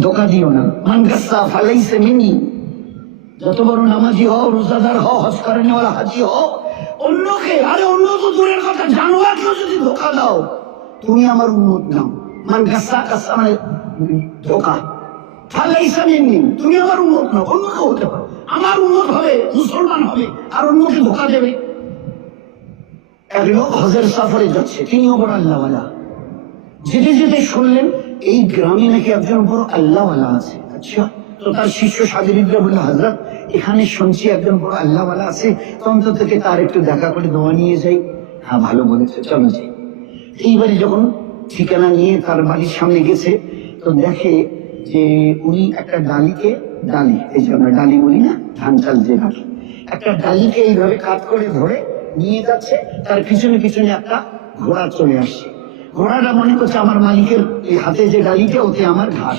ধোকা দিও না। মান গাসসা ফালাইসা মিন্নি, যত বড় নামাজি হও, রোজাদার হও, হজ করেনেওয়ালা হাজি হও, অন্যকে, আরে অন্য তো দূরের কথা, জানোয়ারকে যদি ধোকা দাও, তুমি আমার উম্মত নাও। মান গাসসা, গাসসা মানে ধোকা, ফালাইসা মিন্নি, তুমি আমার উম্মত নাও। অন্যকে হতে পারো, আমার উম্মত হবে, মুসলমান হবে, আর অন্যকে ধোকা দেবে। এক লোক হজের সফরে যাচ্ছে, তিনিও বড় আল্লাহওয়ালা। যেতে যেতে শুনলেন এই গ্রামে নাকি একজন বড় আল্লাহওয়ালা আছে। আচ্ছা, তো তার শিষ্য সাগরিদরা বলল, হযরত এখানে শুনছি একজন বড় আল্লাহওয়ালা আছে, তো অন্তত থেকে তার একটু দেখা করে দোয়া নিয়ে যাই। হ্যাঁ, ভালো বলেছে, চলো যাই। এইবারে যখন ঠিকানা নিয়ে তার বাড়ির সামনে গেছে, তো দেখে যে উনি একটা ডালিকে, ডালি, এই যে আমরা ডালি বলি না, ধান চাল যে রাখি, একটা ডালিকে এইভাবে কাত করে ধরে নিয়ে যাচ্ছে। তার পিছনে পিছনে একটা ঘোড়া চলে আসছে। ঘোড়াটা মনে করছে আমার মালিকের এই হাতে যে ডালিটা, ওতে আমার ঘাস।